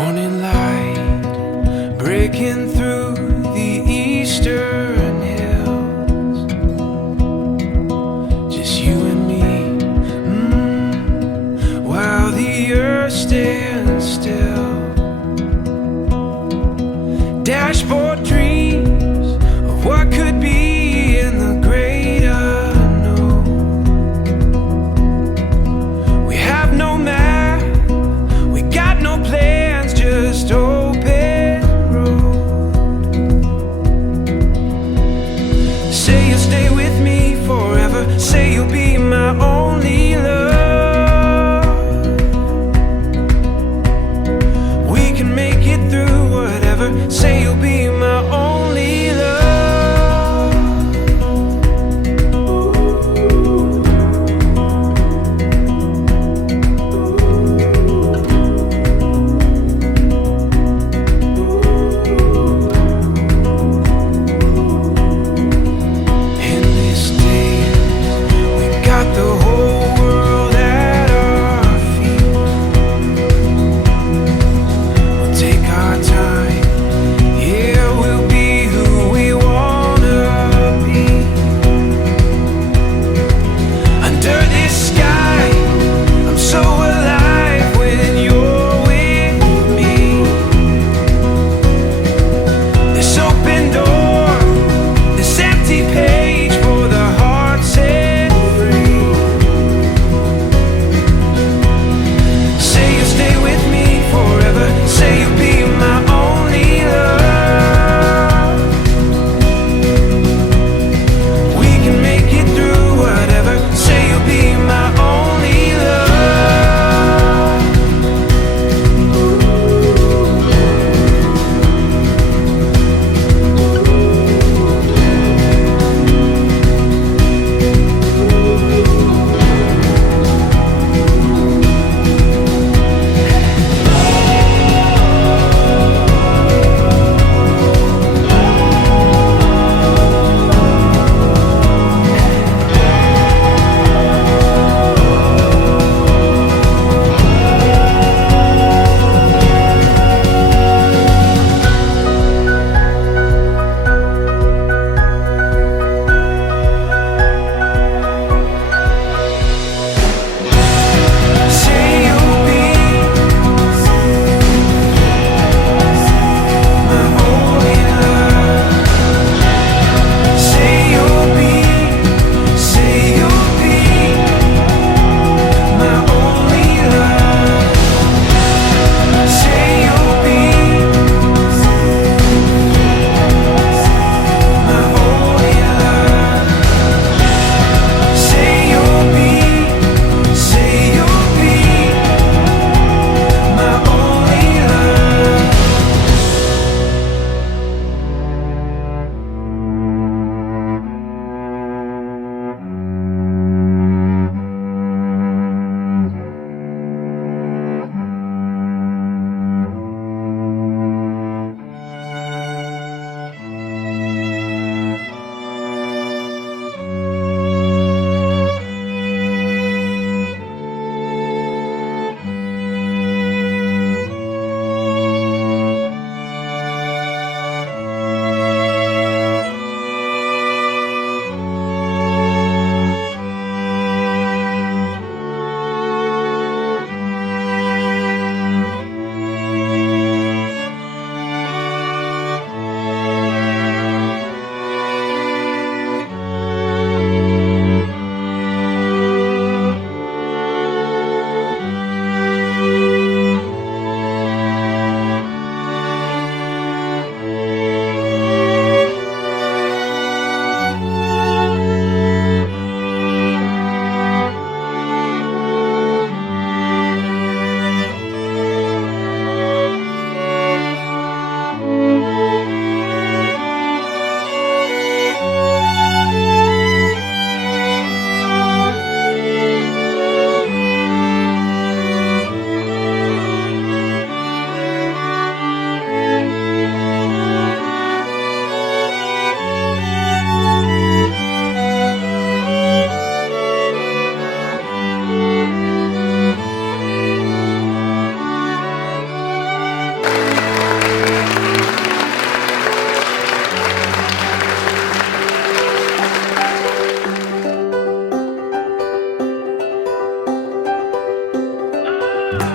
Morning light breaking through the eastern hills. Just you and me, while the earth stands still. Dashboard dreams of what could be in the great unknown. We have no map, we got no plans, just open road. Say you'll stay with me forever, say you'll be my only love.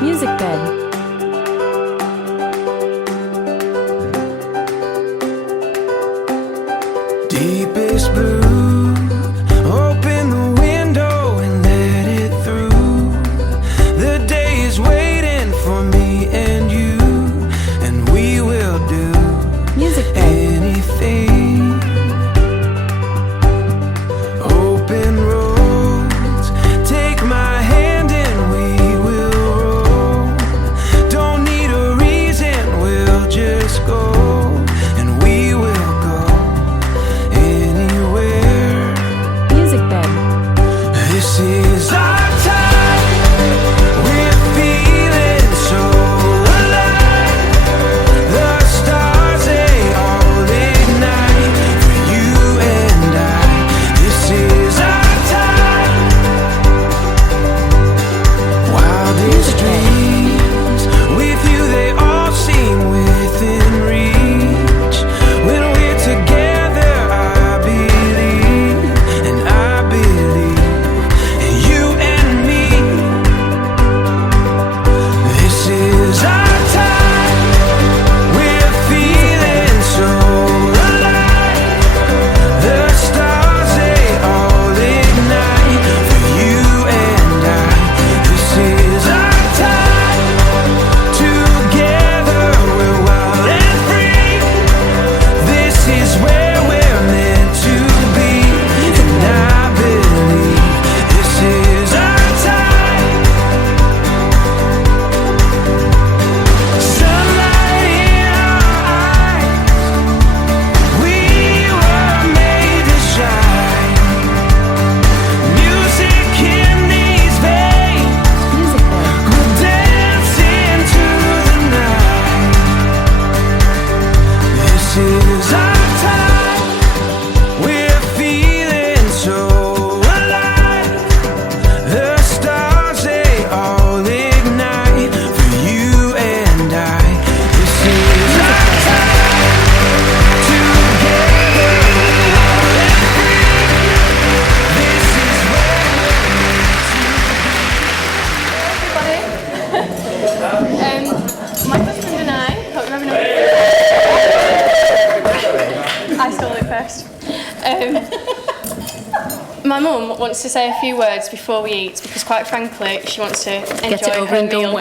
Music Bed. Deepest blue, open the window and let it through. The day is waiting for me and you, and we will do Music Bed. anything. Open roads, take my hand and we will roll. Don't need a reason, we'll just go. This is our time. We're feeling so alive. The stars, they all ignite for you and I. This is our time. Wildest dreams with you, they all seem within reach. When we're together, I believe, and I believe. My husband and I, hope you're having a I stole it first. My mum wants to say a few words before we eat because, quite frankly, she wants to enjoy her meal.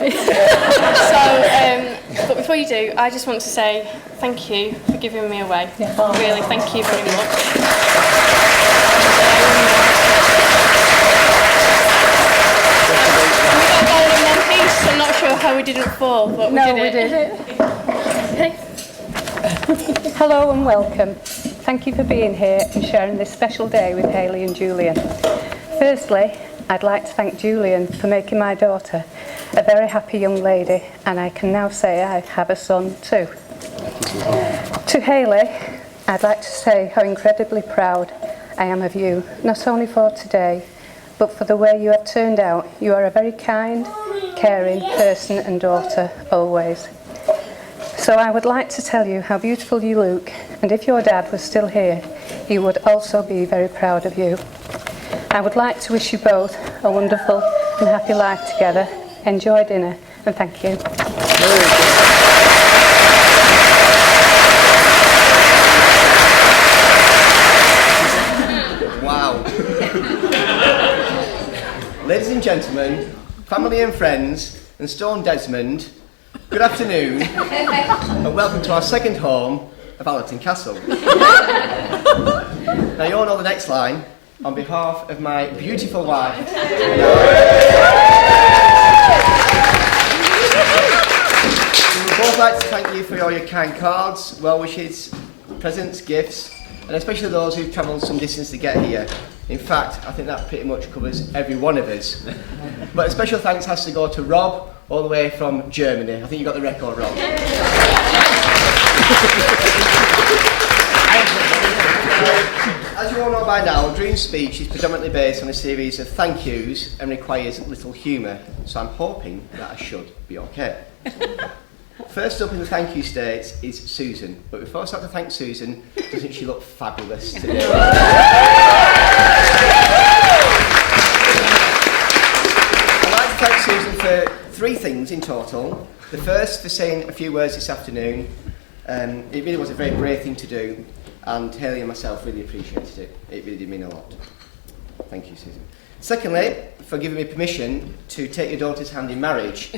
But before you do, I just want to say thank you for giving me away. Yeah. Really, thank you very much. I'm not sure how we didn't fall, but we did it. Hello and welcome. Thank you for being here and sharing this special day with Hayley and Julian. Firstly, I'd like to thank Julian for making my daughter a very happy young lady, and I can now say I have a son too. To Hayley, I'd like to say how incredibly proud I am of you, not only for today, but for the way you have turned out. You are a very kind, caring person and daughter, always. So I would like to tell you how beautiful you look, and if your dad was still here, he would also be very proud of you. I would like to wish you both a wonderful and happy life together. Enjoy dinner, and thank you. Wow. Ladies and gentlemen, family and friends, and Stone Desmond, good afternoon, and welcome to our second home of Allerton Castle. Now you all know the next line. On behalf of my beautiful wife, we would both like to thank you for all your kind cards, well wishes, presents, gifts, and especially those who've travelled some distance to get here. In fact, I think that pretty much covers every one of us. But a special thanks has to go to Rob, all the way from Germany. I think you got the record, Rob. As you all know by now, Dream's speech is predominantly based on a series of thank yous and requires little humour, so I'm hoping that I should be okay. First up in the thank you state is Susan, but before I start to thank Susan, doesn't she look fabulous today? I'd like to thank Susan for 3 things in total. The first for saying a few words this afternoon. It really was a very brave thing to do, and Hayley and myself really appreciated it. It really did mean a lot. Thank you, Susan. Secondly, for giving me permission to take your daughter's hand in marriage,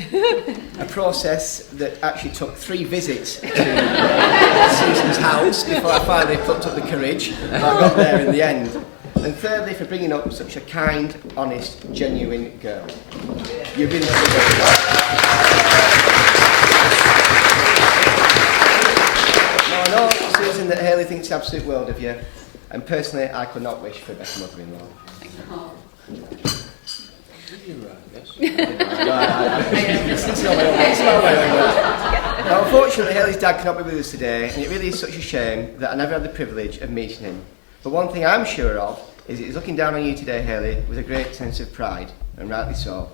a process that actually took 3 visits to Susan's house before I finally plucked up the courage, and I got there in the end. And thirdly, for bringing up such a kind, honest, genuine girl. You've been Now, I know, Susan, that Hayley thinks the absolute world of you, and personally, I could not wish for a better mother-in-law. Now, unfortunately, Hayley's dad cannot be with us today, and it really is such a shame that I never had the privilege of meeting him. But one thing I'm sure of is he's looking down on you today, Hayley, with a great sense of pride, and rightly so.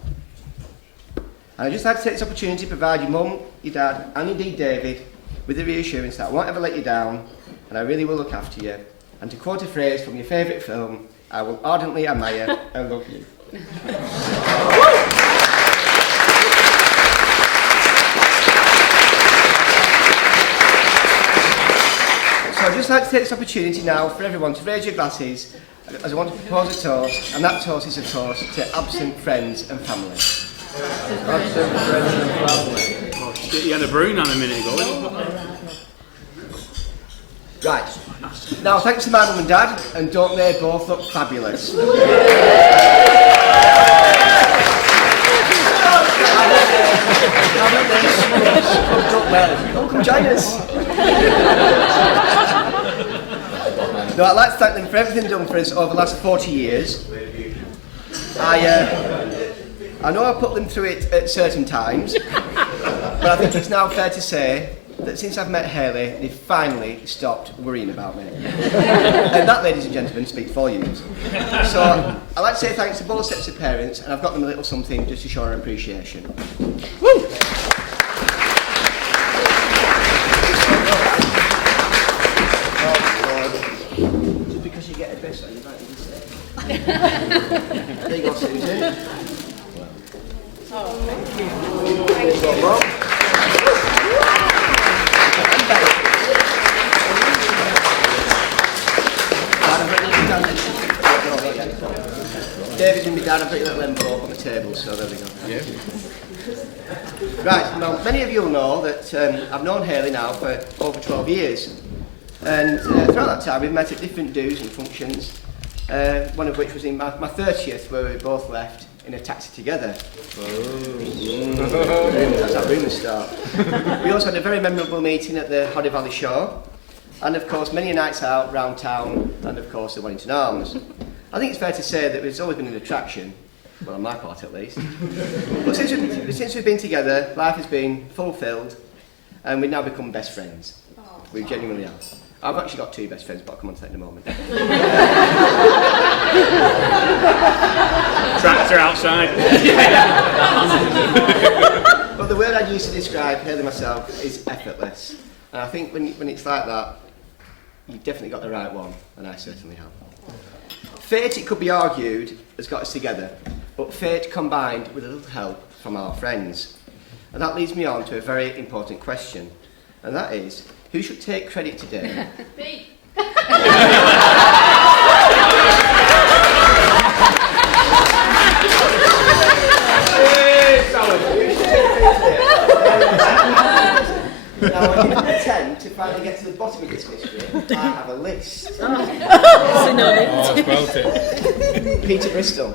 And I'd just like to take this opportunity to provide your mum, your dad, and indeed David, with the reassurance that I won't ever let you down, and I really will look after you. And to quote a phrase from your favourite film, I will ardently admire and love you. So I'd just like to take this opportunity now for everyone to raise your glasses as I want to propose a toast, and that toast is a toast to absent friends and family. Absent friends and family. Oh, shit, you had a brewing on a minute ago. Right. Now, thanks to my mum and dad, and don't they both look fabulous? Come join us. No, I'd like to thank them for everything done for us over the last 40 years. I know I put them through it at certain times, but I think it's now fair to say that since I've met Hayley, they've finally stopped worrying about me. And that, ladies and gentlemen, speaks volumes. So I'd like to say thanks to both sets of parents, and I've got them a little something just to show our appreciation. Woo! Just because you get a best, you might even say. There you go, Susan. Oh, thank you. David and my dad have put a little envelope on the table, so there we go. Yeah. Right, now many of you will know that I've known Hayley now for over 12 years. And throughout that time we've met at different do's and functions, one of which was in my 30th, where we both left in a taxi together. That's how rumours start. We also had a very memorable meeting at the Hodder Valley Show, and of course many nights out round town, and of course the Wellington Arms. I think it's fair to say that there's always been an attraction, well on my part at least. But since we've been together, life has been fulfilled, and we've now become best friends. We genuinely are. I've actually got 2 best friends, but I'll come on to that in a moment. Tractor outside. But the word I'd use to describe Hayley myself is effortless. And I think when it's like that, you've definitely got the right one, and I certainly have. Fate, it could be argued, has got us together, but fate combined with a little help from our friends. And that leads me on to a very important question, and that is, who should take credit today? Me. Now, in an attempt to finally get to the bottom of this mystery, I have a list. Peter Bristol.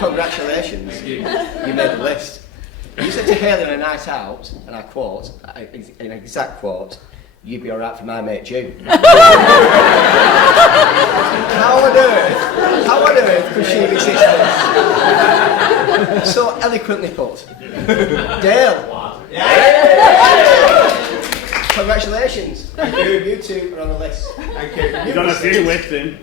Congratulations. You made the list. You said to Hayley on a night out, and I quote, an exact quote, "You'd be alright for my mate June." How on earth could she resist this? So eloquently put. Dale. Congratulations. Thank you. You two are on the list. Thank you. You're going to do lifting.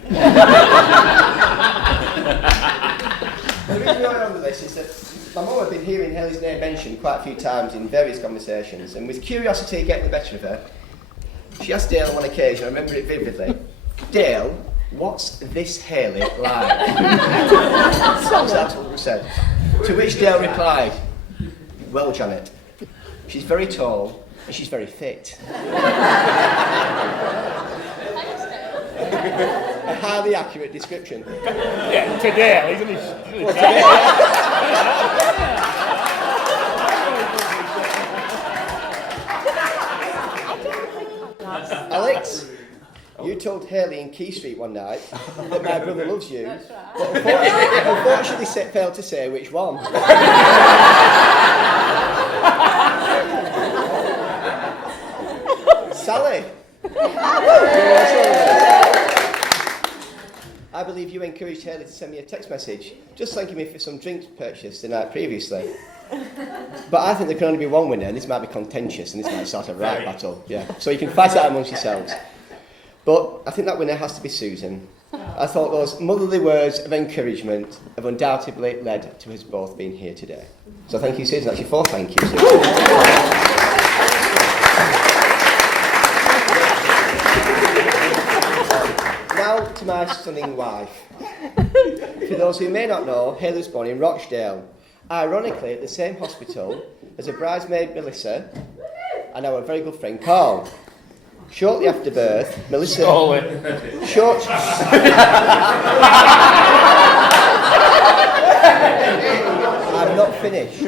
The reason why I'm on the list is that my mum had been hearing Hayley's name mentioned quite a few times in various conversations, and with curiosity getting the better of her, she asked Dale on one occasion, I remember it vividly, "Dale, what's this Hayley like?" That's exactly what we said. To which Dale replied, "Well, Janet, she's very tall and she's very fit." A highly accurate description. Yeah, to Dale, isn't he? Well, today, Alex, you told Hayley in Key Street one night that my brother loves you, but unfortunately failed to say which one. Sally, I believe you encouraged Hayley to send me a text message just thanking me for some drinks purchased the night previously. But I think there can only be one winner, and this might be contentious, and this might start a right battle. Yeah, so you can fight it out amongst yourselves. But I think that winner has to be Susan. I thought those motherly words of encouragement have undoubtedly led to us both being here today. So thank you, Susan. That's your fourth thank you, Susan. Now to my stunning wife. For those who may not know, Hayley was born in Rochdale, ironically at the same hospital as a bridesmaid Melissa and our very good friend Carl. Shortly after birth, Melissa... I'm not finished.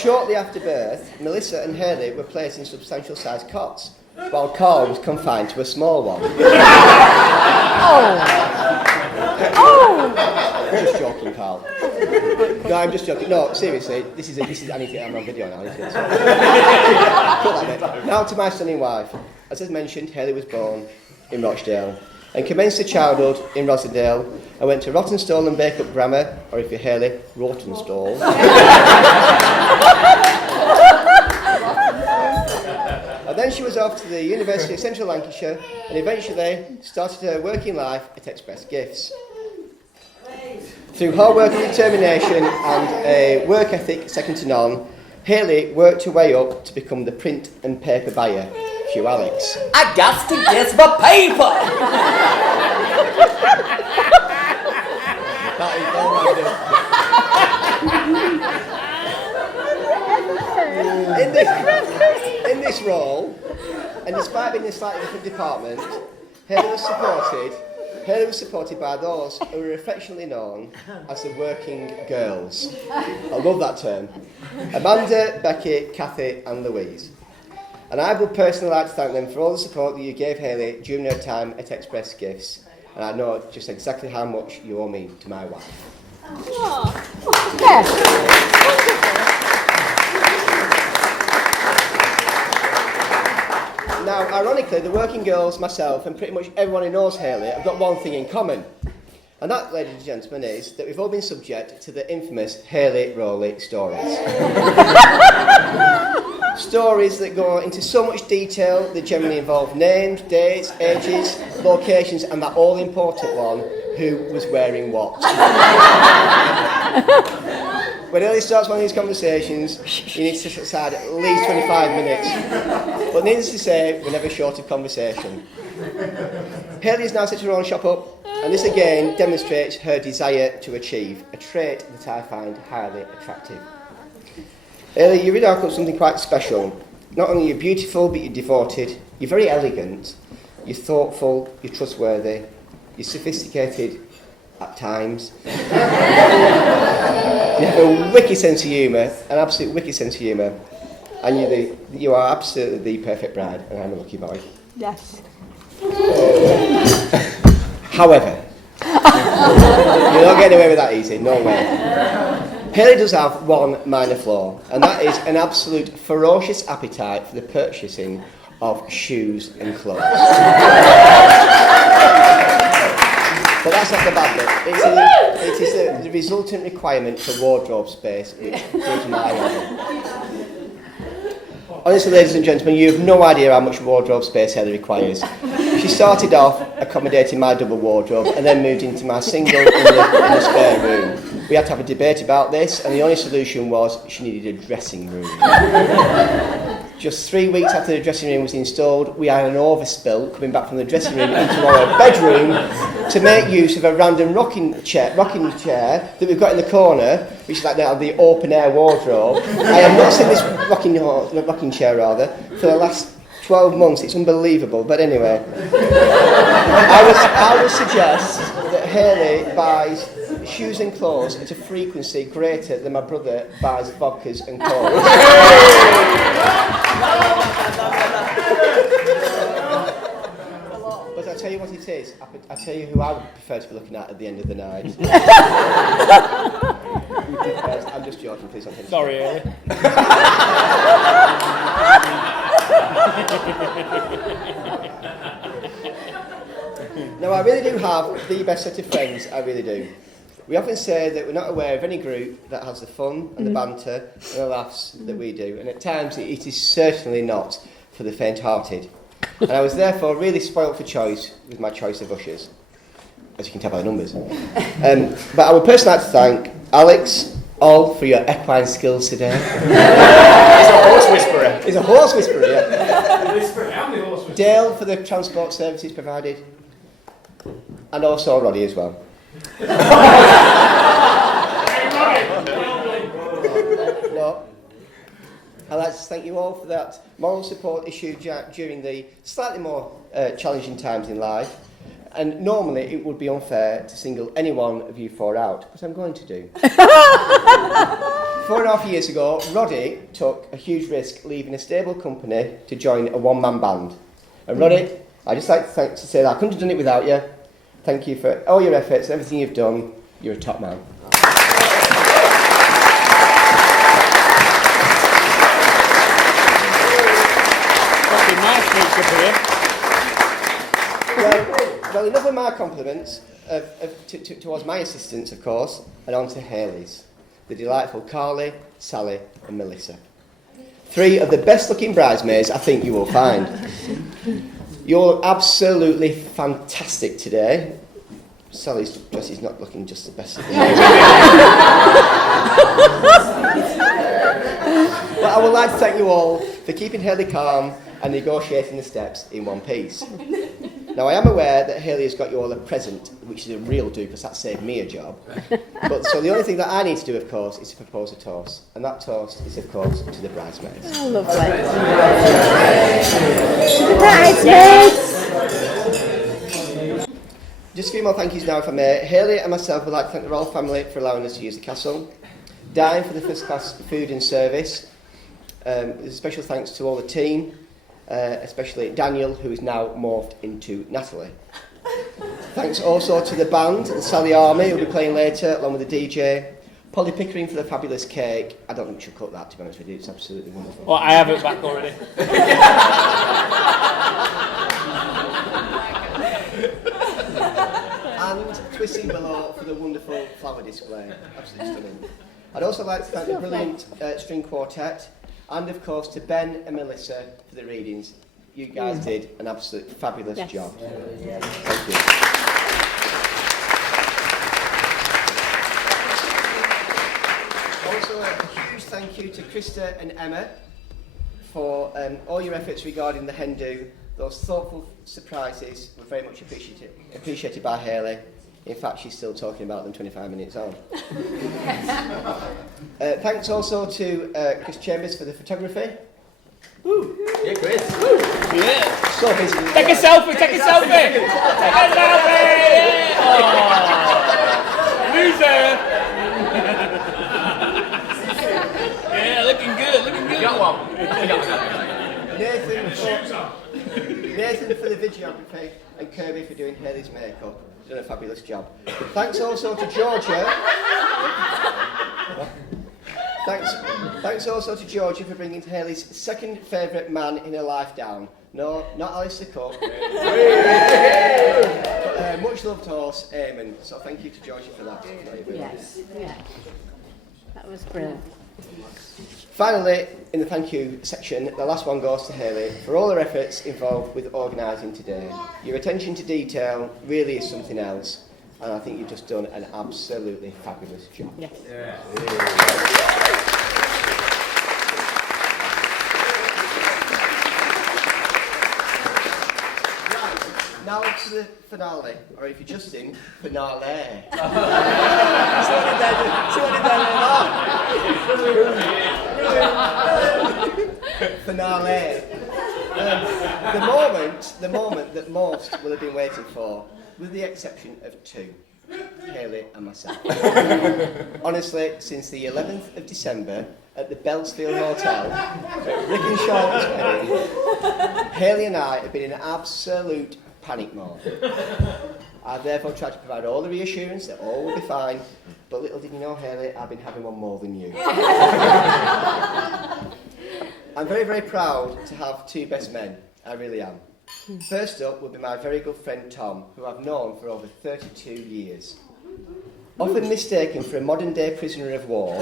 Shortly after birth, Melissa and Hayley were placed in substantial sized cots, while Carl was confined to a small one. Just joking, Carl. No, I'm just joking. No, seriously, this is I need to get on video now. Now to my stunning wife. As I mentioned, Hayley was born in Rochdale and commenced her childhood in Rossendale and went to Rottenstall and Backup Grammar, or if you're Hayley, Rottenstall. And then she was off to the University of Central Lancashire and eventually started her working life at Express Gifts. Through hard work and determination and a work ethic second to none, Hayley worked her way up to become the print and paper buyer, Hugh Alex. I got to get my paper! In this role, and despite being in a slightly different department, Hayley was supported by those who were affectionately known as the working girls. I love that term. Amanda, Becky, Kathy and Louise. And I would personally like to thank them for all the support that you gave Hayley during her time at Express Gifts. And I know just exactly how much you owe me to my wife. Now, ironically, the working girls, myself, and pretty much everyone who knows Hayley have got one thing in common. And that, ladies and gentlemen, is that we've all been subject to the infamous Hayley Rowley stories. Stories that go into so much detail that generally involve names, dates, ages, locations, and that all-important one, who was wearing what. When Hayley starts one of these conversations, you need to set aside at least 25 minutes. But needless to say, we're never short of conversation. Hayley has now set her own shop up, and this again demonstrates her desire to achieve, a trait that I find highly attractive. Hayley, you really are something quite special. Not only are you beautiful, but you're devoted, you're very elegant, you're thoughtful, you're trustworthy, you're sophisticated at times. You have a wicked sense of humour, an absolute wicked sense of humour, and you are absolutely the perfect bride, and I'm a lucky boy. Yes. However, you're not getting away with that easy, no way. Hayley does have one minor flaw, and that is an absolute ferocious appetite for the purchasing of shoes and clothes. But that's not the bad bit. It is the resultant requirement for wardrobe space, which gives my level. Honestly, ladies and gentlemen, you have no idea how much wardrobe space Hayley requires. She started off accommodating my double wardrobe and then moved into my single in the spare room. We had to have a debate about this, and the only solution was she needed a dressing room. Just 3 weeks after the dressing room was installed, we had an overspill coming back from the dressing room into our bedroom to make use of a random rocking chair that we've got in the corner, which is like now the open air wardrobe. I have not seen this rocking chair for the last 12 months. It's unbelievable. But anyway, I would suggest that Hayley buys shoes and clothes at a frequency greater than my brother buys vodkas and cokes. But I'll tell you what it is. I'll tell you who I would prefer to be looking at the end of the night. I'm just joking, please don't take it. Sorry, Ellie. Now, I really do have the best set of friends, I really do. We often say that we're not aware of any group that has the fun and the banter and the laughs that we do, and at times it is certainly not for the faint-hearted. And I was therefore really spoilt for choice with my choice of ushers, as you can tell by the numbers. But I would personally like to thank Alex, all for your equine skills today. He's a horse whisperer. He's a horse whisperer, yeah. I'm the horse whisperer. Dale for the transport services provided, and also Roddy as well. No. I'd like to thank you all for that moral support issued during the slightly more challenging times in life. And normally it would be unfair to single any one of you four out, but I'm going to do. 4.5 years ago, Roddy took a huge risk leaving a stable company to join a one-man band. And Roddy, I'd just like to say that I couldn't have done it without you. Thank you for all your efforts, everything you've done. You're a top man. Well, enough of my compliments towards my assistants, of course, and on to Hayley's, the delightful Carly, Sally and Melissa. 3 of the best-looking bridesmaids I think you will find. You're absolutely fantastic today. Sally's dress is not looking just the best of the moment. But I would like to thank you all for keeping Hayley calm and negotiating the steps in one piece. Now, I am aware that Hayley has got you all a present, which is a real do, because that saved me a job. But so the only thing that I need to do, of course, is to propose a toast. And that toast is, of course, to the bridesmaids. Oh, lovely. To the bridesmaids. Just a few more thank yous now, if I may. Hayley and myself would like to thank the royal family for allowing us to use the castle. Dine for the first-class food and service. A special thanks to all the team. Especially Daniel, who is now morphed into Natalie. Thanks also to the band, the Sally Army, who will be playing later, along with the DJ. Polly Pickering for the fabulous cake. I don't think we should cut that, to be honest with you. It's absolutely wonderful. Well, I have it back already. And Twisting Below for the wonderful flower display. Absolutely stunning. I'd also like to thank the brilliant string quartet. And, of course, to Ben and Melissa for the readings. You guys did an absolute fabulous job. Thank you. Also, a huge thank you to Krista and Emma for all your efforts regarding the hen do. Those thoughtful surprises were very much appreciated by Hayley. In fact, she's still talking about them 25 minutes on. Thanks also to Chris Chambers for the photography. Woo. Yeah, Chris. Woo. Yeah. So busy. Take a selfie, take a selfie. Take a selfie. Yeah. Oh. Loser. Yeah, looking good, looking good. Got one. Nathan for the videography and Kirby for doing Hayley's makeup. Done a fabulous job. Thanks also to Georgia. Thanks also to Georgia for bringing Hayley's second favourite man in her life down. No, not Alistair Cook. But much loved horse, Eamon. So thank you to Georgia for that. Yes, yeah. That was brilliant. Finally, in the thank you section, the last one goes to Hayley for all her efforts involved with organising today. Your attention to detail really is something else, and I think you've just done an absolutely fabulous job. Yes. Yeah. the finale, or if you're Justin, finale. Finale. The moment that most will have been waiting for, with the exception of two, Hayley and myself. Honestly, since the 11th of December at the Bellsfield Hotel at Rickenshaw's wedding, Hayley and I have been in absolute panic mode. I've therefore tried to provide all the reassurance that all will be fine, but little did you know, Hayley, I've been having one more than you. I'm very, very proud to have two best men. I really am. First up will be my very good friend Tom, who I've known for over 32 years. Often mistaken for a modern-day prisoner of war.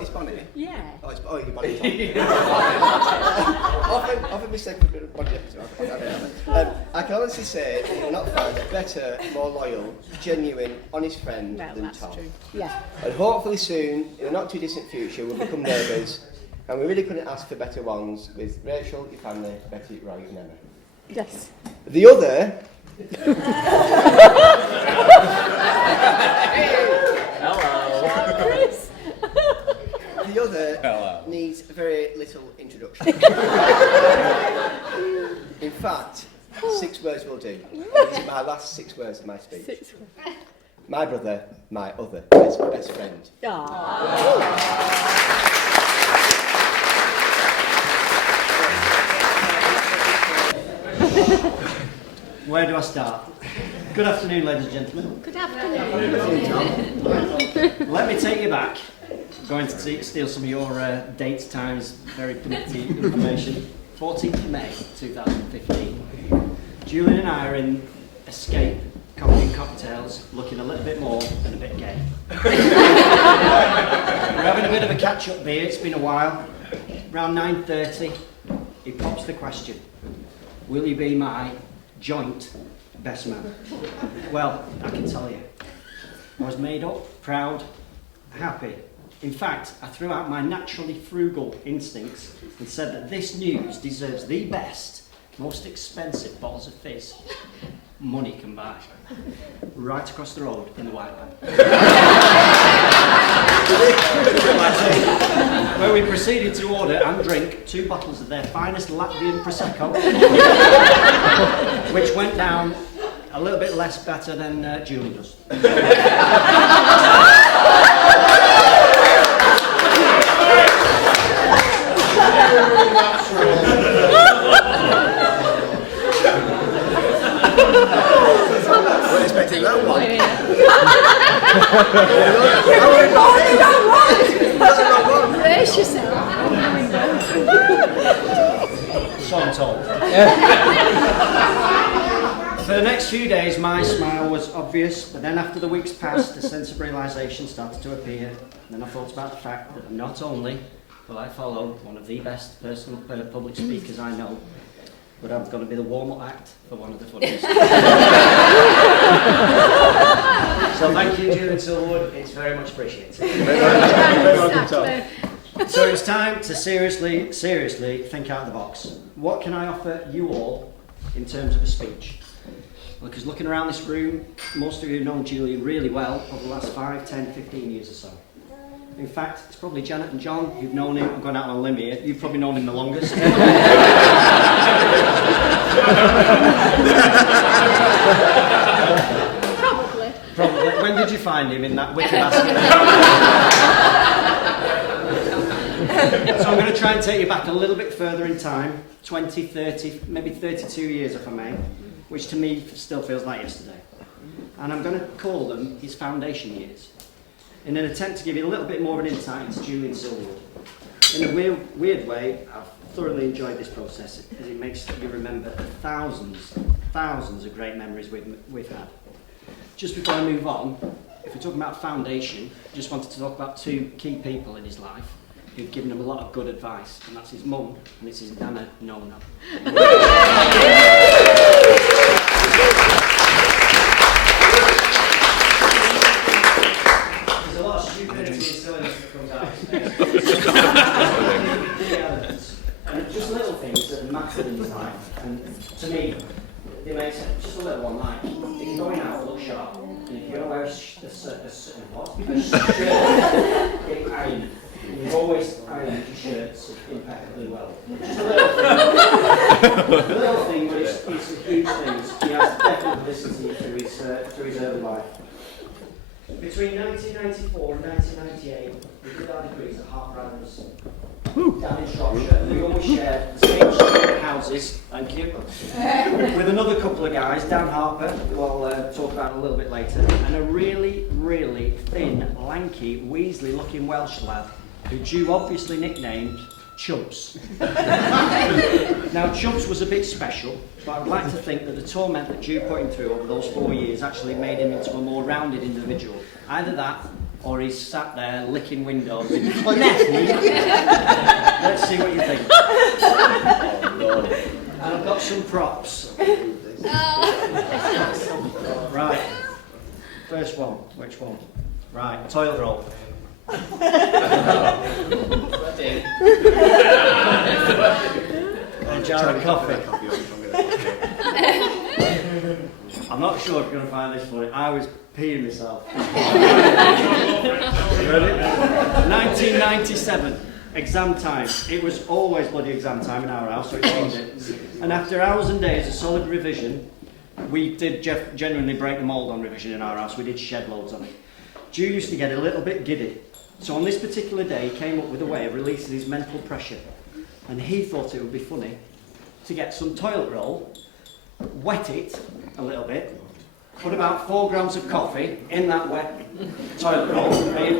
It's Bonnie? Yeah. Oh, you're Bonnie Tom. Often mistaken for a Bonnie. I can honestly say that you'll not find a better, more loyal, genuine, honest friend Well, than that's Tom. true. Yeah. And hopefully soon, in a not too distant future, we'll become neighbours. And we really couldn't ask for better ones with Rachel, your family, Betty, Roy and Emma. Yes. The other... Chris. The other needs very little introduction. In fact, 6 words will do. These are my last 6 words of my speech. My brother, my other best friend. Where do I start? Good afternoon, ladies and gentlemen. Good afternoon. Let me take you back. Going to steal some of your dates, times, very nifty information. 14th of May 2015. Julian and I are in Escape, coffee and cocktails, looking a little bit more and a bit gay. We're having a bit of a catch-up beer, it's been a while. Around 9:30, he pops the question, will you be my joint best man? Well, I can tell you, I was made up, proud, happy. In fact, I threw out my naturally frugal instincts and said that this news deserves the best, most expensive bottles of fizz money can buy. Right across the road in the white van. Where we proceeded to order and drink 2 bottles of their finest Latvian Prosecco, which went down a little bit less better than Julian does. We're expecting that one. Brace yourself. So I'm told. For the next few days, my smile was obvious, but then after the weeks passed, a sense of realisation started to appear. And then I thought about the fact that not only will I follow one of the best personal public speakers I know, but I'm going to be the warm-up act for one of the funniest. So thank you, Julian Silverwood. It's very much appreciated. So it's time to seriously think out of the box. What can I offer you all in terms of a speech? Well, because looking around this room, most of you have known Julian really well over the last 5, 10, 15 years or so. In fact, it's probably Janet and John who've known him. I'm going out on a limb here. You've probably known him the longest. Probably. When did you find him in that wicker basket? So I'm going to try and take you back a little bit further in time, 20, 30, maybe 32 years if I may, which to me still feels like yesterday. And I'm going to call them his foundation years, in an attempt to give you a little bit more of an insight into Julian Silverwood. In a weird way, I've thoroughly enjoyed this process, as it makes you remember the thousands thousands of great memories we've had. Just before I move on, if we're talking about foundation, I just wanted to talk about two key people in his life who've given him a lot of good advice, and that's his mum and it's his nana, Nona. There's a lot of stupidity and silliness that comes out of his face. And just little things that have mattered in his life, and to me, they make sense. Just a little one, like, if you're going out, look sharp, and if you're going to wear a shirt, get ironed. You've always ironed your shirts impeccably well. Just a little thing, but it's a huge thing. He has definitely listened to you through his early life. Between 1994 and 1998, we did our degrees at Hartbrand's down in Shropshire. We always shared the same houses, thank you, with another couple of guys, Dan Harper, who I'll talk about a little bit later, and a really, really thin, lanky, Weasley-looking Welsh lad who Jew obviously nicknamed Chubbs. Now, Chubbs was a bit special, but I would like to think that the torment that Jew put him through over those 4 years actually made him into a more rounded individual. Either that, or he's sat there licking windows in Let's see what you think. And I've got some props. Right. First one. Which one? Right. Toilet roll. A jar of coffee. I'm not sure if you're going to find this funny. I was peeing myself. Ready? 1997, exam time. It was always bloody exam time in our house, so it changed it. And after hours and days of solid revision, we did genuinely break the mould on revision in our house. We did shed loads on it. Jew used to get a little bit giddy. So on this particular day, he came up with a way of releasing his mental pressure. And he thought it would be funny to get some toilet roll, wet it a little bit, put about 4 grams of coffee in that wet toilet roll.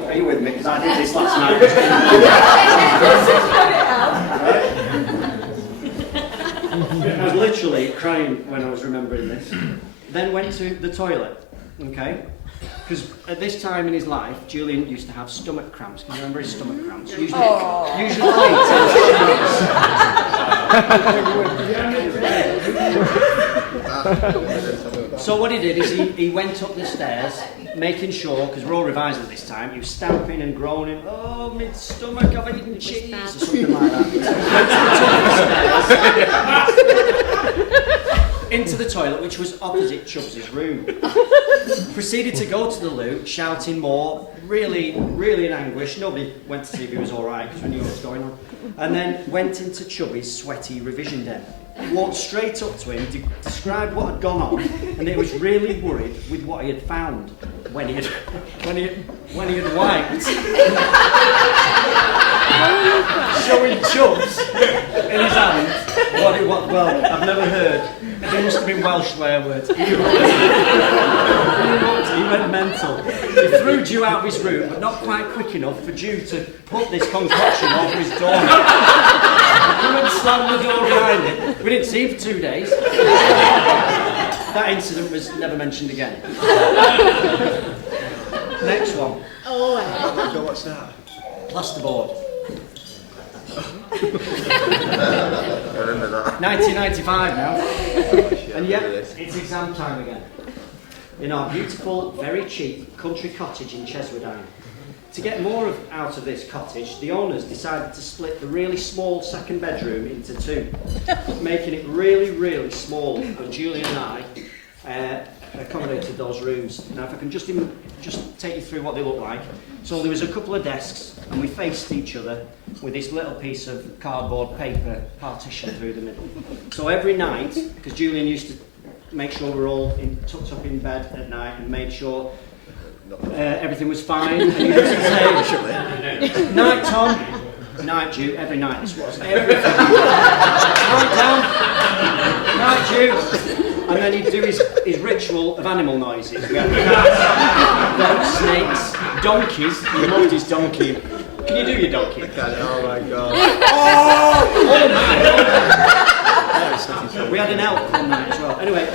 Are you with me? Because I did this last night. I was literally crying when I was remembering this. Then went to the toilet, okay? Because at this time in his life, Julian used to have stomach cramps. Can you remember his stomach cramps? Usually So what he did is he went up the stairs, making sure, because we're all revising at this time, he was stamping and groaning, oh, my stomach, I've eaten cheese, or something like that. Into the toilet, which was opposite Chubbs' room. Proceeded to go to the loo, shouting more, really, really in anguish. Nobody went to see if he was all right, because we knew what was going on. And then went into Chubby's sweaty revision den. Walked straight up to him, described what had gone on, and he was really worried with what he had found when he had wiped. Showing Chubbs in his hand well, I've never heard. They must have been Welsh swear words. He went mental. He threw Jew out of his room, but not quite quick enough for Jew to put this concoction over his door. He went slam the door behind him. We didn't see him for 2 days. That incident was never mentioned again. Next one. Oh, What's that? Plasterboard. I remember that. 1995 now. And yet, it's exam time again. In our beautiful, very cheap country cottage in Cheswardine. To get more out of this cottage, the owners decided to split the really small second bedroom into 2, making it really, really small. And Julian and I accommodated those rooms. Now, if I can just take you through what they look like. So there was a couple of desks, and we faced each other with this little piece of cardboard paper partition through the middle. So every night, because Julian used to make sure we're all tucked up in bed at night and made sure everything was fine. And he used to say, night, Tom. Night, Jew. Every night this was. Everything. Night, Tom. Night, Jew. And then he'd do his ritual of animal noises. We had cats, dogs, snakes, donkeys. He loved his donkey. Can you do your donkey? Oh my god. Oh my! We had an elk one night as well. Anyway,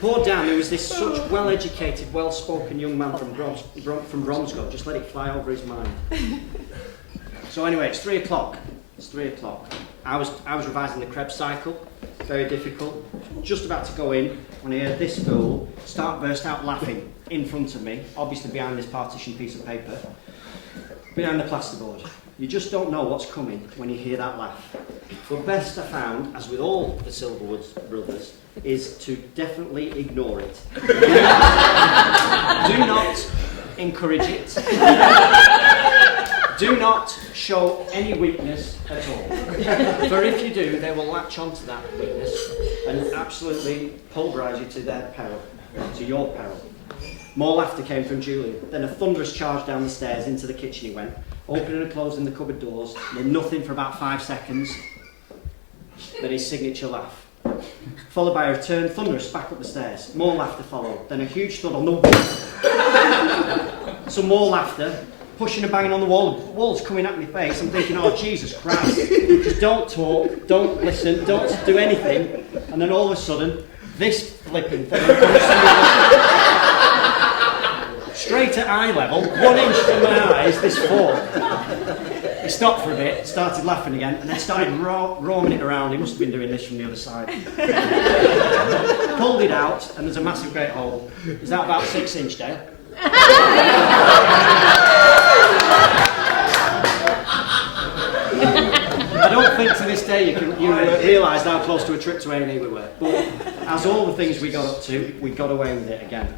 poor Dan, who was this such well-educated, well-spoken young man from Bromsgrove, just let it fly over his mind. So anyway, it's 3 o'clock. It's 3 o'clock. I was revising the Krebs cycle, very difficult. Just about to go in when I heard this fool burst out laughing in front of me, obviously behind this partition piece of paper, behind the plasterboard. You just don't know what's coming when you hear that laugh. But best I found, as with all the Silverwood brothers, is to definitely ignore it. Do not encourage it. Do not show any weakness at all. For if you do, they will latch onto that weakness and absolutely pulverise you to their peril, to your peril. More laughter came from Julian. Then a thunderous charge down the stairs into the kitchen he went, opening and closing the cupboard doors, then nothing for about 5 seconds. Then his signature laugh. Followed by a return thunderous back up the stairs. More laughter followed. Then a huge thud on the wall. Some more laughter. Pushing and banging on the wall. The wall's coming at my face. I'm thinking, oh, Jesus Christ. Just don't talk, don't listen, don't do anything. And then all of a sudden, this flipping thing comes straight at eye level, 1 inch from my eyes, this fork. He stopped for a bit, started laughing again, and then started roaming it around. He must have been doing this from the other side. Pulled it out, and there's a massive great hole. Is that about 6 inch, Dale? I don't think to this day you realised how close to a trip to A&E we were. But as all the things we got up to, we got away with it again.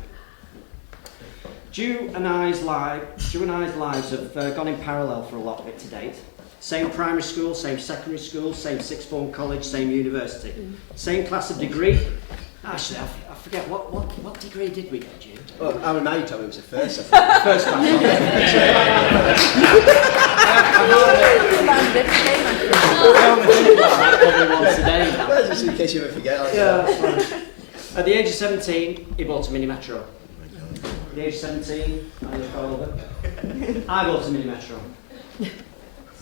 Ju and I's lives have gone in parallel for a lot of it to date. Same primary school, same secondary school, same sixth form college, same university. Same class of degree. Actually, I forget, what degree did we get, Ju? Well, Aaron, now you told me it was the first. First class. Just in case you ever forget. At the age of 17, he bought a Mini Metro. At the age of 17, I bought a Mini Metro.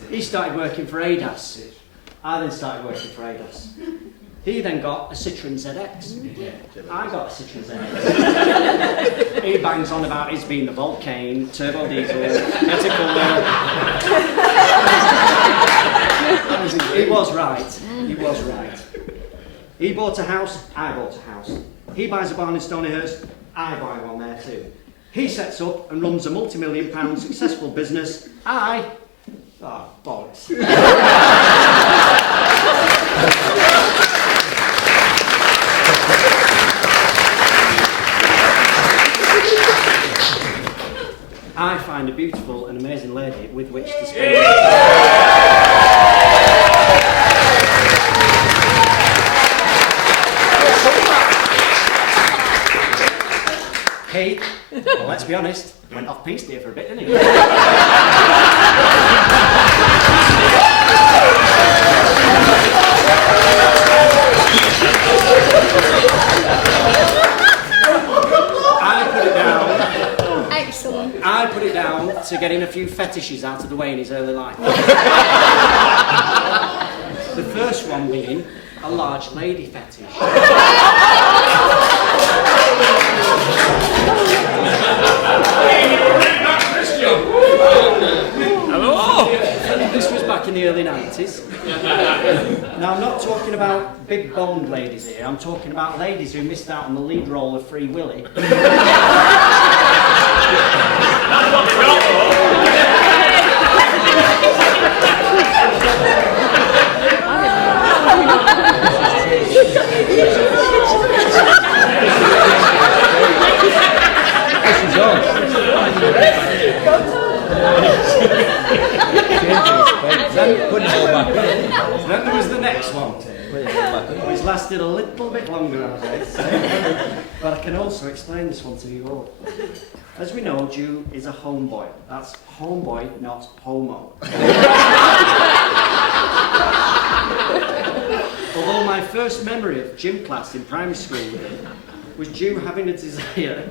He started working for ADAS. I then started working for ADAS. He then got a Citroen ZX. I got a Citroen ZX. He bangs on about his being the Volcane, turbo diesel, vertical wheel. He was right. He was right. He bought a house, I bought a house. He buys a barn in Stonyhurst, I buy one there too. He sets up and runs a multi-million-pound successful business. Bollocks. I find a beautiful and amazing lady with which to spend. Kate, well, let's be honest, went off piste here for a bit, didn't he? I put it down to getting a few fetishes out of the way in his early life. The first one being a large lady fetish. Hello! This was back in the early 90s. Now, I'm not talking about big boned ladies here, I'm talking about ladies who missed out on the lead role of Free Willy. That's what we got for. Then there was the next one, which lasted a little bit longer, I would say. But I can also explain this one to you all. As we know, Ju is a homeboy. That's homeboy, not homo. Although my first memory of gym class in primary school with him was Ju having a desire,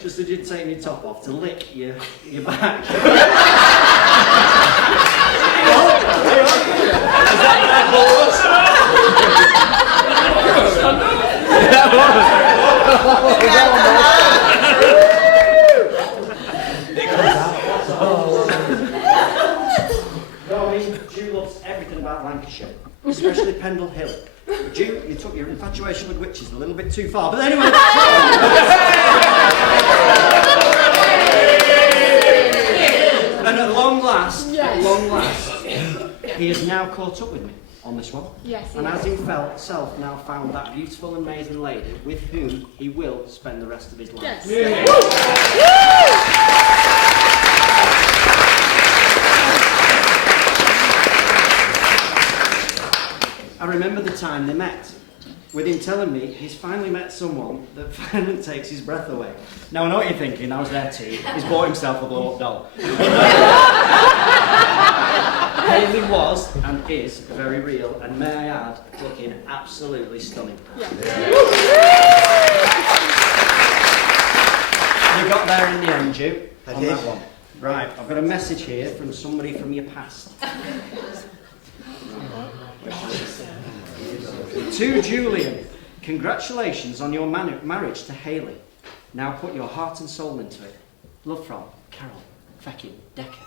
just as you'd taken your top off, to lick your back. Is that what I Lancashire, especially Pendle Hill. You took your infatuation with witches a little bit too far, but anyway. And at long last, he has now caught up with me on this one. Yes, and has himself now found that beautiful, amazing lady with whom he will spend the rest of his life. Yes. I remember the time they met, with him telling me he's finally met someone that finally takes his breath away. Now I know what you're thinking, I was there too. He's bought himself a blow-up doll. Hayley was and is very real, and may I add, looking absolutely stunning. Yeah. You got there in the end, Ju, on that one. Right, I've got a message here from somebody from your past. To Julian, congratulations on your marriage to Hayley. Now put your heart and soul into it. Love from Carol Feckin Decker.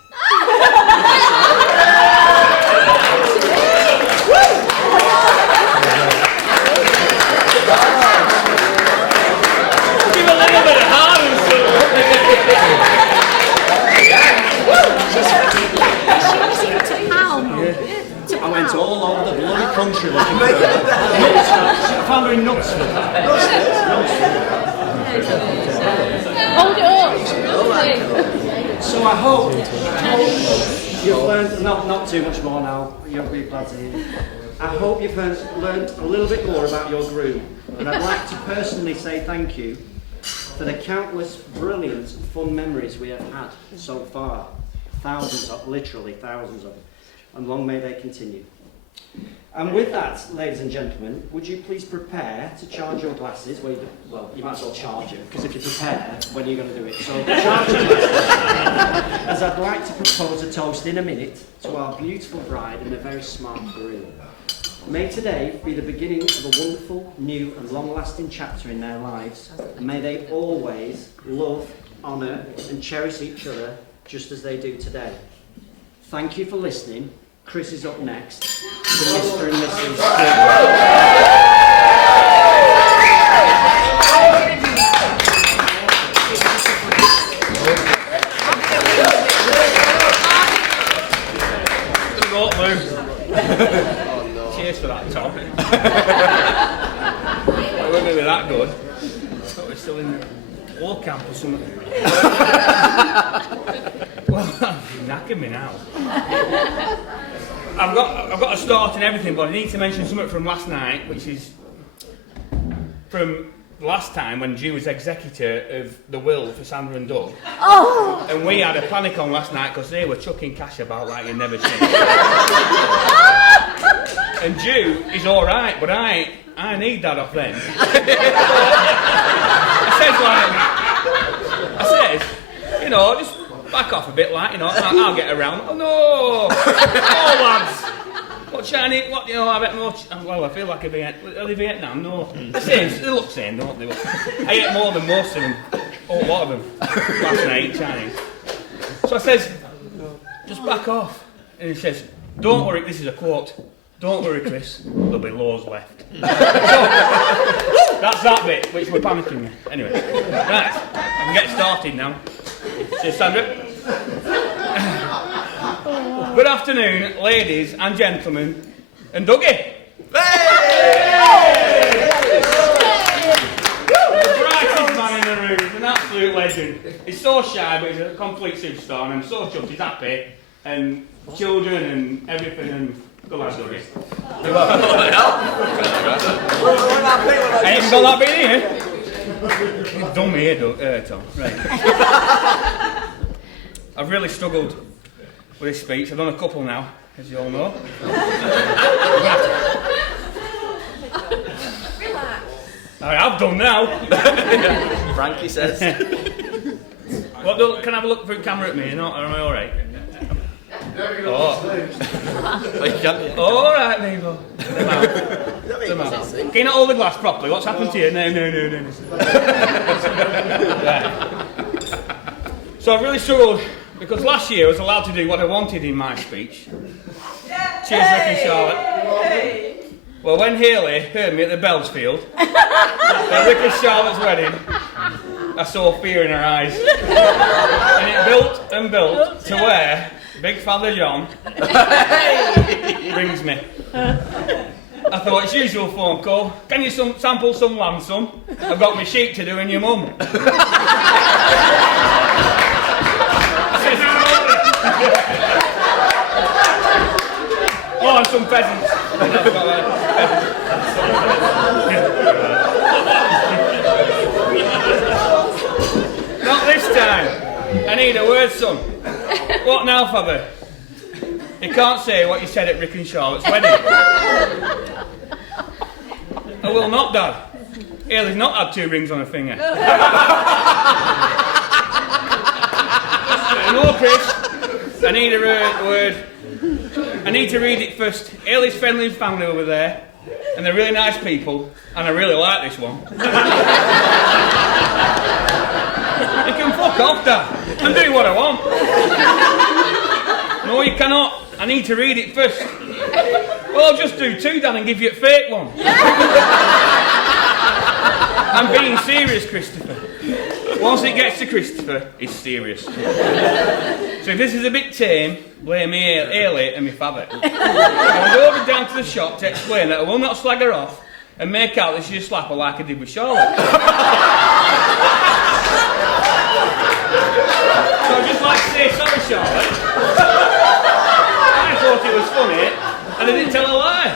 Give a little bit of heart and soul. I went all over the bloody country looking for her. I found her in Knutsville. Hold it up. So I hope you've learned, not too much more now, you'll be glad to hear. I hope you've learned a little bit more about your groom, and I'd like to personally say thank you for the countless brilliant fun memories we have had so far. Literally thousands of them, and long may they continue. And with that, ladies and gentlemen, would you please prepare to charge your glasses? Well, you might as well charge them, because if you prepare, when are you going to do it? So charge your glasses, as I'd like to propose a toast in a minute to our beautiful bride and a very smart groom. May today be the beginning of a wonderful, new and long-lasting chapter in their lives, and may they always love, honour and cherish each other just as they do today. Thank you for listening. Chris is up next to Mr. and Mrs. Cheers for that, Tom. It won't be that good. But we're still in war camp or something. Well, you're knacking me now. I've got a start and everything, but I need to mention something from last night, which is from last time when Ju was executor of the will for Sandra and Doug. Oh! And we had a panic on last night because they were chucking cash about like you'd never seen. And Ju is alright, but I need that off them. I says, you know, just back off a bit, like, you know, I'll get around. Oh no! Oh lads! What Chinese, what, you know, I bet more, well, I feel like are they Vietnam? No. The same, they look same, don't they? I ate more than most of them, or a lot of them, last night, Chinese. So I says, just back off. And he says, don't worry, this is a quote, don't worry Chris, there'll be loads left. So, that's that bit, which we're panicking me. Anyway, right, I can get started now. Cheers, Sandra. Good afternoon, ladies and gentlemen, and Dougie. Hey! The brightest man in the room, he's an absolute legend. He's so shy, but he's a complete superstar, and I'm so chuffed he's happy, and children and everything, and good lad, Dougie. You're welcome. I ain't got that bit here. You've done me here, Tom. Right. I've really struggled with this speech. I've done a couple now, as you all know. I have done now. Frankie says. What, can I have a look through the camera at me? Am I all right? Oh. All right, Mabel. Them out. Can you not hold the glass properly? What's happened to you? No. Right. So I've really struggled because last year I was allowed to do what I wanted in my speech. Cheers, Rick and Charlotte. Well, when Hayley heard me at the Bellsfield at Rick and Charlotte's wedding, I saw fear in her eyes. And it built and built to where Big Father John rings me. I thought, it's usual phone call. Can you sample some lamb, son? I've got my sheep to do in your mum. Oh, and some pheasants. Not this time. I need a word, son. What now, father? You can't say what you said at Rick and Charlotte's wedding. I will not, Dad. Hayley's not had 2 rings on her finger. No, Chris. I need a word. I need to read it first. Hayley's friendly family over there, and they're really nice people, and I really like this one. You can fuck off, Dad. I'm doing what I want. No, you cannot. I need to read it first. Well, I'll just do 2, Dan, and give you a fake one. I'm being serious, Christopher. Once it gets to Christopher, it's serious. So if this is a bit tame, blame me, Hayley, and my father. I'll go over down to the shop to explain that I will not slag her off and make out that she's a slapper like I did with Charlotte. So I'd just like to say sorry, Charlotte. I thought it was funny, and I didn't tell a lie.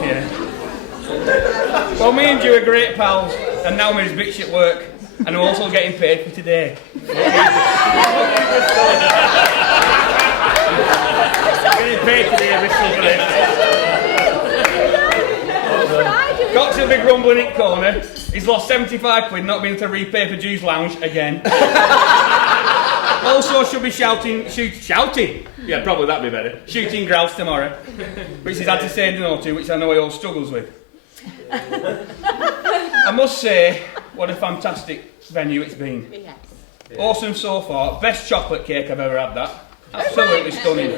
Yeah. Well, me and Ju are great pals, and now I'm his bitch at work, and I'm also getting paid for today. Getting paid today, Bristol, for this. Got to the big rumbling in corner. He's lost 75 quid not being able to repay for Ju's lounge again. Also should be shouting? Yeah, probably that'd be better. Shooting grouse tomorrow, which he's had to say no to, which I know he all struggles with. I must say, what a fantastic venue it's been. Yes. Awesome so far. Best chocolate cake I've ever had, that. Absolutely stunning.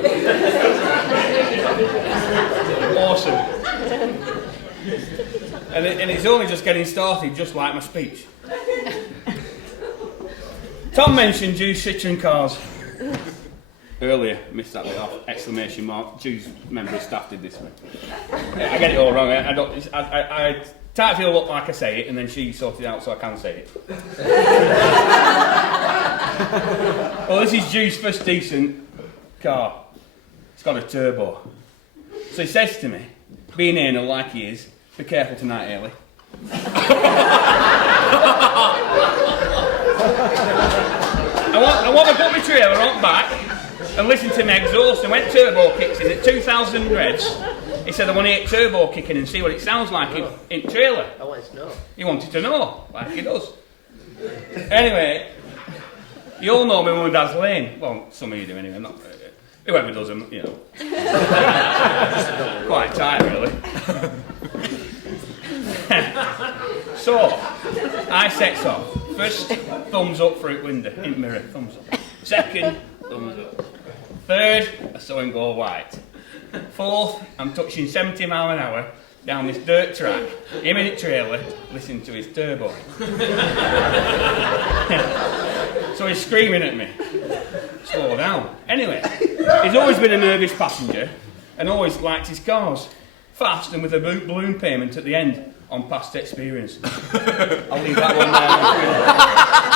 Awesome. And it's only just getting started, just like my speech. Tom mentioned Ju's Citroen cars earlier. Missed that bit off. Exclamation mark. Ju's member of staff did this one. I get it all wrong. I try to feel look like I say it, and then she sorted it out so I can say it. Well, this is Ju's first decent car. It's got a turbo. So he says to me, being anal like he is, be careful tonight, Hayley. I want to put my trailer on back and listen to my exhaust, and when turbo kicks in at 2,000 revs, he said I want to hit turbo kicking and see what it sounds like in trailer. I wanted to know. He wanted to know, like he does. Anyway, you all know my mum and dad's lane. Well, some of you do anyway, not whoever does them, you know. Quite tight, really. So, I sets off. First, thumbs up through the window, in the mirror, thumbs up. Second, thumbs up. Third, I saw him go white. Fourth, I'm touching 70 mile an hour down this dirt track, him in a trailer, listening to his turbo. So he's screaming at me, slow down. Anyway, he's always been a nervous passenger and always liked his cars. Fast and with a balloon payment at the end on past experience. I'll leave that one there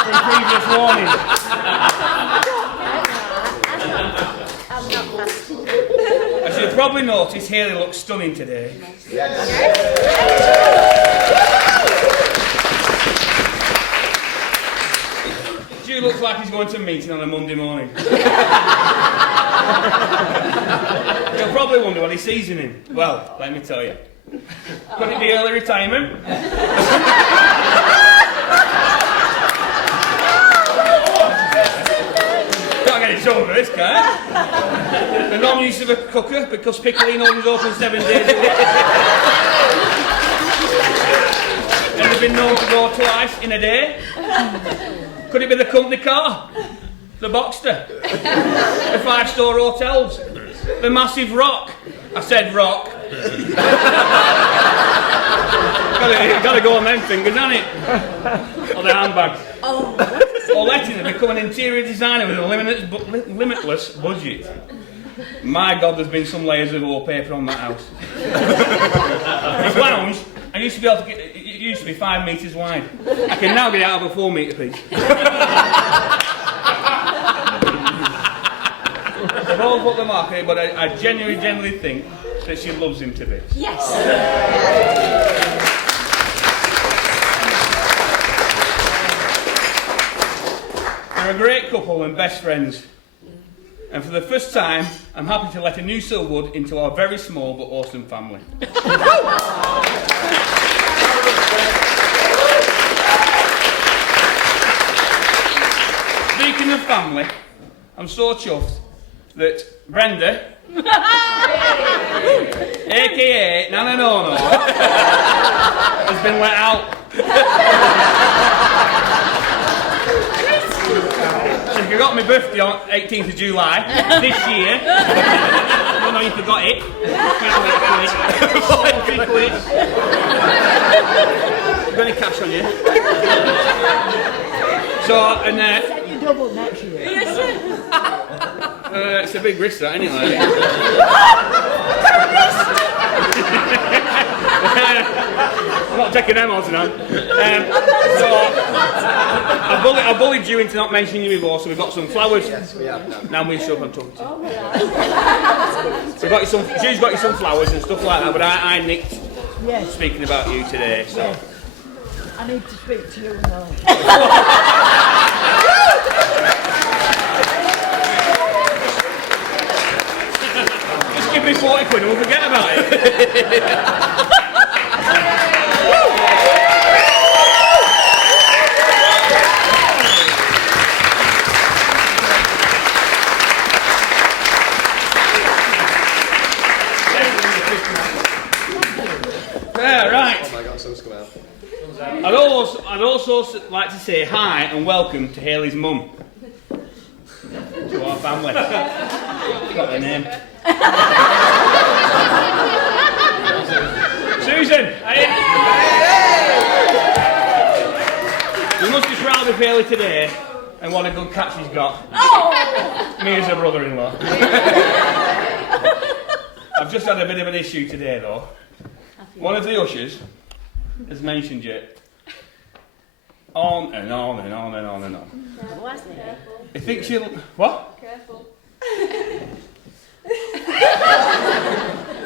from previous warning. I'm not fast. As you'll probably notice, Hayley looks stunning today. Yes. Ju looks like he's going to a meeting on a Monday morning. You'll probably wonder what he sees in him. Well, let me tell you. Could it be early retirement? Can't get it over this guy. The non-use of a cooker because Piccolino's is open 7 days a week. And they've been known to go twice in a day. Could it be the company car? The Boxster? The 5-star hotels? The massive rock? I said rock. Gotta go on them fingers, hasn't it? Or the handbag. Or letting her become an interior designer with a limitless budget. My God, there's been some layers of wallpaper on that house. This lounge, I used to be able to get, it used to be 5 metres wide. I can now get it out of a 4 metre piece. They've all put the mark on it, but I genuinely think that she loves him to bits. Yes. They're a great couple and best friends. And for the first time, I'm happy to let a new Silwood into our very small but awesome family. Speaking of family, I'm so chuffed that Brenda, aka Nana Nono, has been let out. She forgot my birthday on 18th of July this year. No, you forgot it. £40. Got any cash on you? So, and You double next year. it's a big risk, that, isn't it? I'm not taking them odds now. So, I bullied you into not mentioning you before, so we've got some flowers. Yes, we have. Now we show up and talk to you. So she's got you some flowers and stuff like that, but I nicked Yes, speaking about you today, so. yes. I need to speak to you now. Just give me 40 quid and we'll forget about it. Yeah, right. Oh my God, sun's come out. I'd also like to say hi and welcome to Hayley's mum. To our family. Got her name. Susan! We must be proud of Hayley today and what a good catch she's got. Me as her brother-in-law. I've just had a bit of an issue today though. One of the ushers has mentioned it on and on and on and on and on. I think she'll... What? Careful.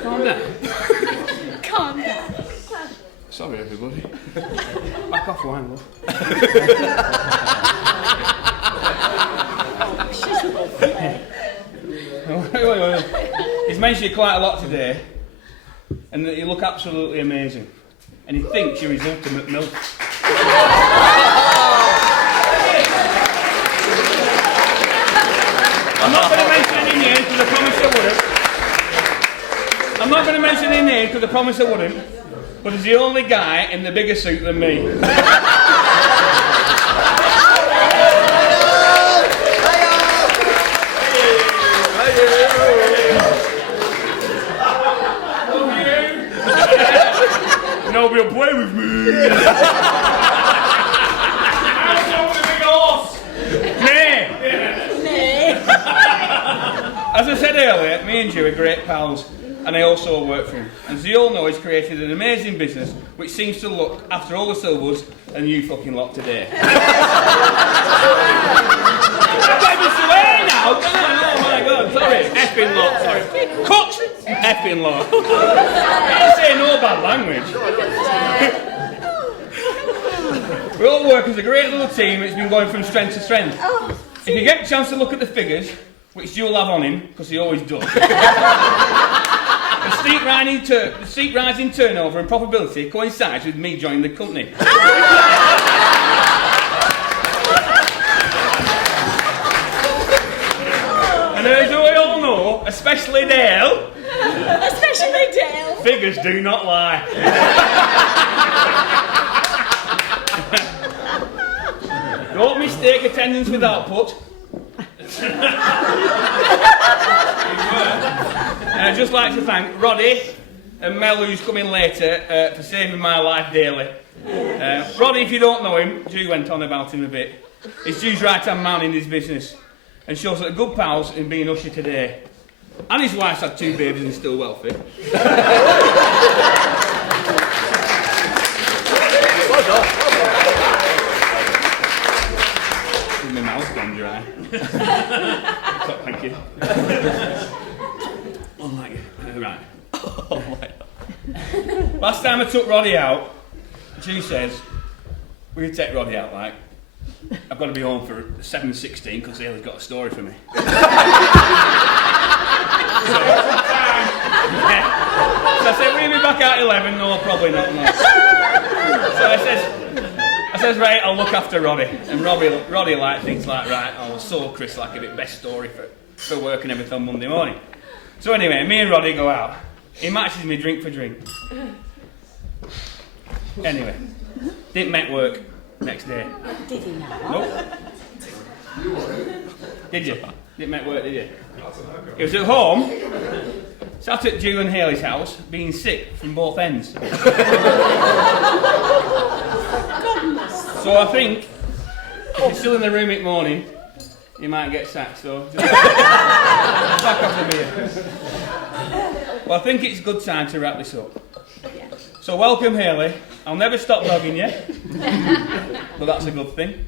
Calm down. Calm down. Sorry everybody. Back off wine, love. Wait. He's mentioned you quite a lot today and that you look absolutely amazing and he thinks you're his ultimate milk. I'm not going to mention any names because I promised I wouldn't. I'm not going to mention any names because I promised I wouldn't. But he's the only guy in the bigger suit than me. Nobody will play with me. As I said earlier, me and you are great pals, and I also work for him. And as you all know, he's created an amazing business which seems to look after all the Silwoods and you fucking lot today. I can't even swear now! Oh my God, sorry. Effing lot, sorry. Cut! Effing lot. I didn't say no bad language. We all work as a great little team. It's been going from strength to strength. If you get a chance to look at the figures, which you'll have on him, because he always does, the steep rising turnover and profitability coincides with me joining the company. And as we all know, especially Dale, figures do not lie. Don't mistake attendance with output. And I'd just like to thank Roddy and Mel, who's coming later, for saving my life daily. Roddy, if you don't know him, Ju went on about him a bit. He's Ju's right-hand man in his business and shows that they're good pals in being usher today. And his wife's had 2 babies and is still wealthy. Well done. My mouth's gone dry. So, thank you. Oh my God. Right. Oh my God. Last time I took Roddy out, Ju says, "Will you take Roddy out, like? I've got to be home for 7:16 because Haley's got a story for me." So I said, "Will you be back at 11? No, probably not. No." So I says, "Right, I'll look after Roddy." And Roddy like thinks like, right, I'll sew Chris like a bit best story for work and everything on Monday morning. So anyway, me and Roddy go out. He matches me drink for drink. Anyway, didn't make work next day. Did he now? Nope. Did you? Didn't make work, did you? He was at home, sat at Ju and Haley's house, being sick from both ends. So I think, if you're still in the room at morning, you might get sacked, so just back off the beer. Well, I think it's a good time to wrap this up. So welcome, Haley. I'll never stop dogging you, but that's a good thing.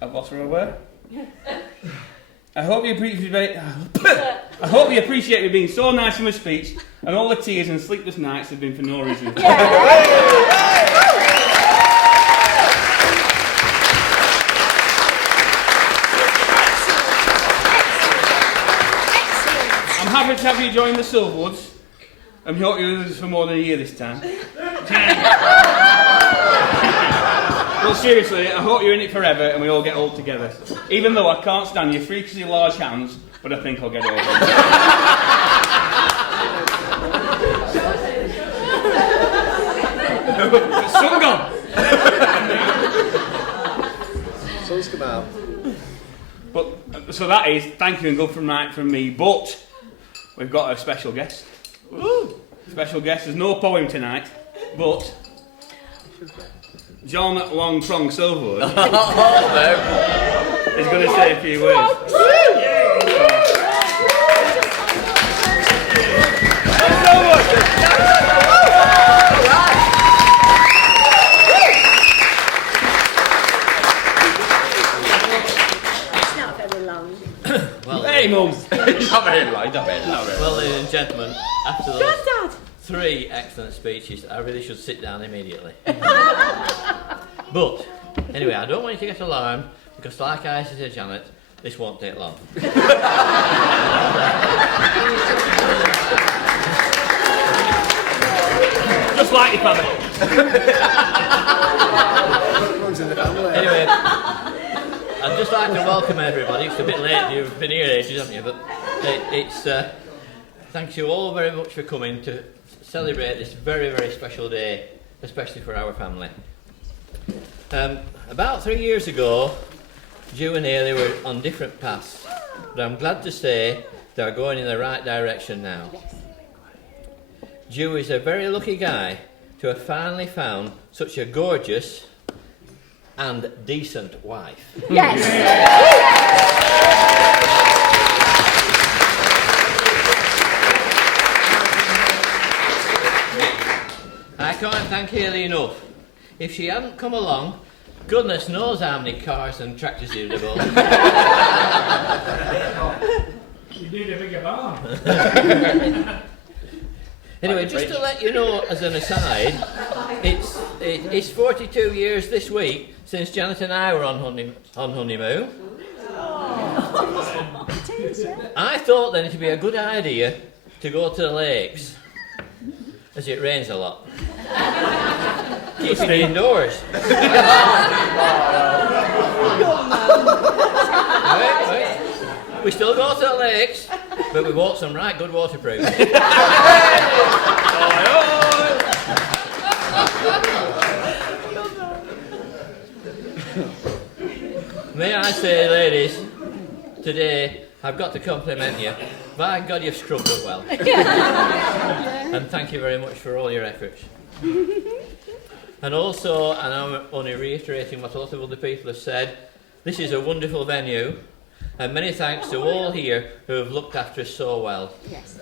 I've lost her away. I hope you appreciate me being so nice in my speech, and all the tears and sleepless nights have been for no reason. I'm happy to have you join the Silverwoods, and we hope you're with us for more than a year this time. Well, seriously, I hope you're in it forever and we all get old together. Even though I can't stand your freakishly large hands, but I think I'll get over it. Sun gone! Sun's come out. But, so that is thank you and good night from me, but we've got a special guest. Woo! Special guest, there's no poem tonight, but John Long Prong Silverwood is going to say a few words. It's not very long. Well, Hey, Mum! not very long, not very long. Well, ladies and gentlemen, after those Dad! 3 excellent speeches, I really should sit down immediately. But, anyway, I don't want you to get alarmed, because like I said to Janet, this won't take long. Just like your father. Anyway, I'd just like to welcome everybody. It's a bit late, you've been here ages, haven't you? But it's thanks you all very much for coming to celebrate this very, very special day, especially for our family. About 3 years ago, Ju and Haley were on different paths, but I'm glad to say they're going in the right direction now. Ju is a very lucky guy to have finally found such a gorgeous and decent wife. Yes! I can't thank Haley enough. If she hadn't come along, goodness knows how many cars and tractors he'd have owned. You need a bigger barn. Anyway, just to let you know, as an aside, it's 42 years this week since Janet and I were on honeymoon. I thought then it'd be a good idea to go to the lakes, as it rains a lot. Keep it indoors. Wait. We still go to the lakes, but we bought some right good waterproof. May I say, ladies, today I've got to compliment you. By God, you've scrubbed up well. And thank you very much for all your efforts. And also, and I'm only reiterating what a lot of other people have said, this is a wonderful venue, and many thanks to all here who have looked after us so well. Yes.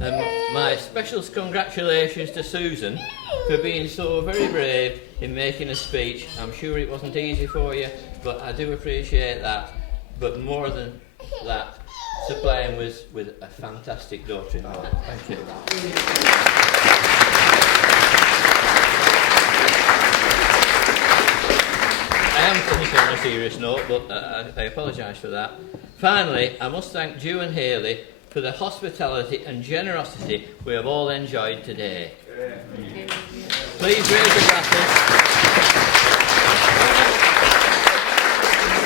And my special congratulations to Susan for being so very brave in making a speech. I'm sure it wasn't easy for you, but I do appreciate that. But more than that, supplying was with a fantastic daughter-in-law. Thank you. I am finishing on a serious note, but I apologise for that. Finally, I must thank Ju and Hayley for the hospitality and generosity we have all enjoyed today. Please raise your glasses.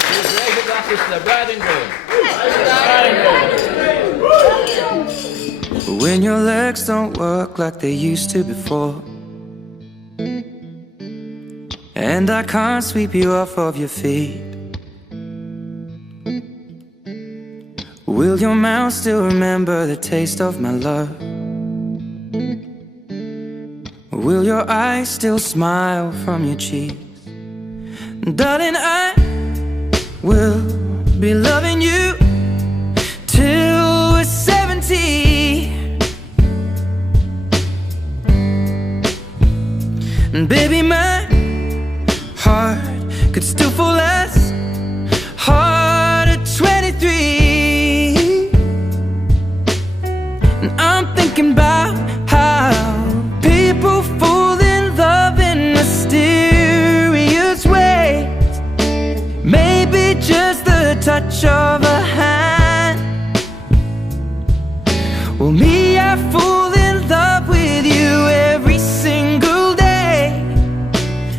Please raise your glasses to the bride and groom. When your legs don't work like they used to before, and I can't sweep you off of your feet, will your mouth still remember the taste of my love? Will your eyes still smile from your cheeks? Darling, I will be loving you till we're 70. And baby, my heart could still fall as hard at 23. And I'm thinking about how people fall in love in mysterious ways. Maybe just the touch of a hand. Well, me, I fall in love with you every single day,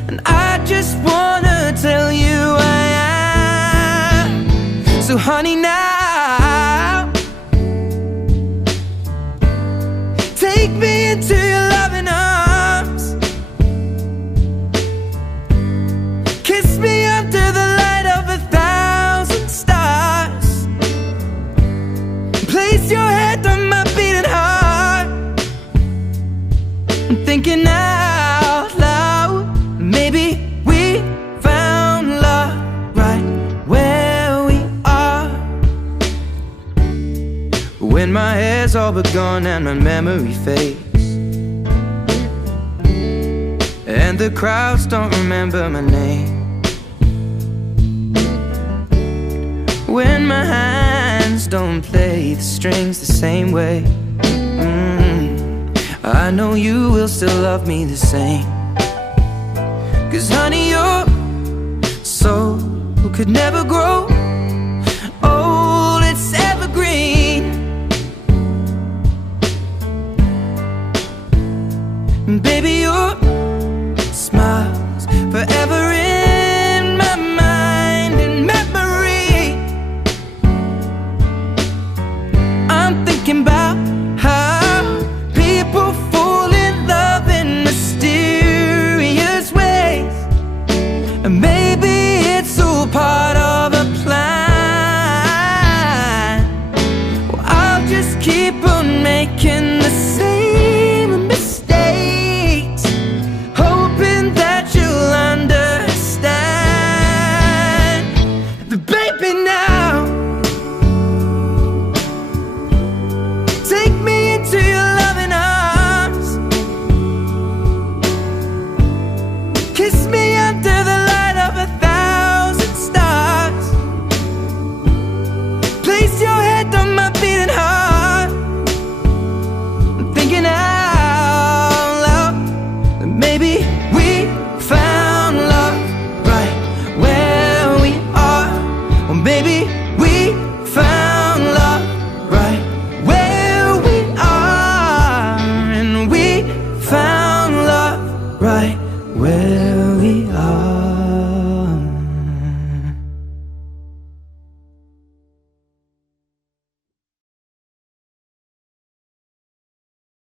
and I just wanna tell you I am. So honey, now take me into your loving arms. Kiss me under the light of 1,000 stars. Place your head on my beating heart. I'm thinking out loud, maybe we found love right where we are. When my hair's all but gone and my memory fades, and the crowds don't remember my name, when my hands don't play the strings the same way, I know you will still love me the same. 'Cause honey, your soul could never grow old, it's evergreen. And baby, you're